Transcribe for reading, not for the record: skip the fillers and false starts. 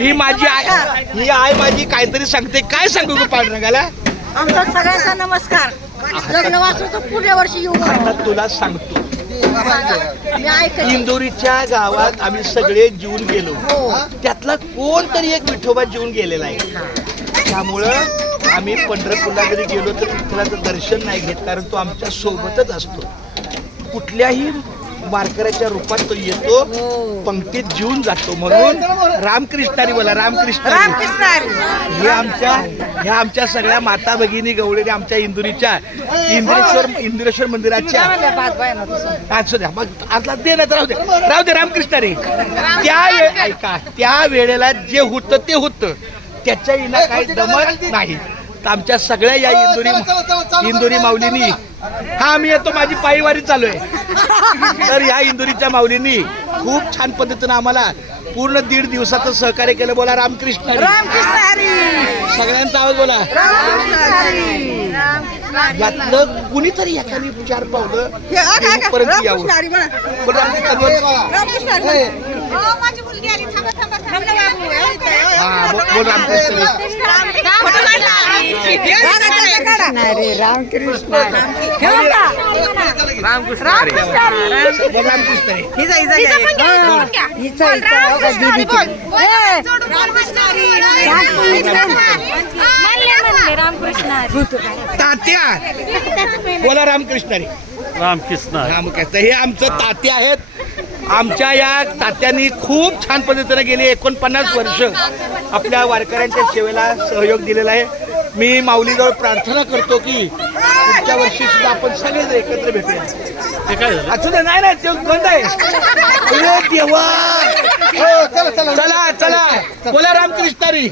ही माझी आई, ही आई माझी काहीतरी सांगते. काय सांगू गं पांडुरंगाला? आमचा सगळ्यांचा नमस्कार. लग्न वाचलं तर पुढल्या वर्षी येऊ. आता तुला सांगतो, मी ऐकते. इंदोरीच्या गावात आम्ही सगळे जीवन गेलो. त्यातला कोणतरी एक विठोबा जीवन गेलेला आहे. त्यामुळं आम्ही पंढरपूरला जरी गेलो तर विठ्ठलाचं दर्शन नाही घेत, कारण तो आमच्या सोबतच असतो. कुठल्याही वारकऱ्याच्या रूपात तो येतो, पंक्तीत जीवन जातो. म्हणून रामकृष्णारी बोला, रामकृष्णारी. ह्या आमच्या सगळ्या माता भगिनी गवळीने आमच्या इंदुरीच्या इंद्रेश्वर मंदिराच्या असू द्या, मग आता दे ना, राहू दे रामकृष्णारी. ऐका, त्या वेळेला जे होतं ते होतं, त्याच्या विना काही दमत नाही. आमच्या सगळ्या या इंदोरी माऊलींनी, हा आम्ही येतो, माझी पायीवारी चालू आहे, तर या इंदोरीच्या माऊलींनी खूप छान पद्धतीनं आम्हाला पूर्ण 1.5 दिवसाचं सहकार्य केलं. बोला रामकृष्ण सगळ्यांचा आवाज बोला. यातलं कुणीतरी एखादी 4 पावलं परत यावं. तात्या बोला रामकृष्णारी. रामकृष्ण हे आमचं तात्या आहेत. आमच्या या तात्यांनी खूप छान पद्धतीने गेली 49 वर्ष आपल्या वारकऱ्यांच्या सेवेला सहयोग दिलेला आहे. मी माऊलीजवळ प्रार्थना करतो की पुढच्या वर्षी सुद्धा आपण सगळेच एकत्र भेटूया. असू दे, नाही ते बंद आहे. देवा, चला चला बोला रामकृष्णारी.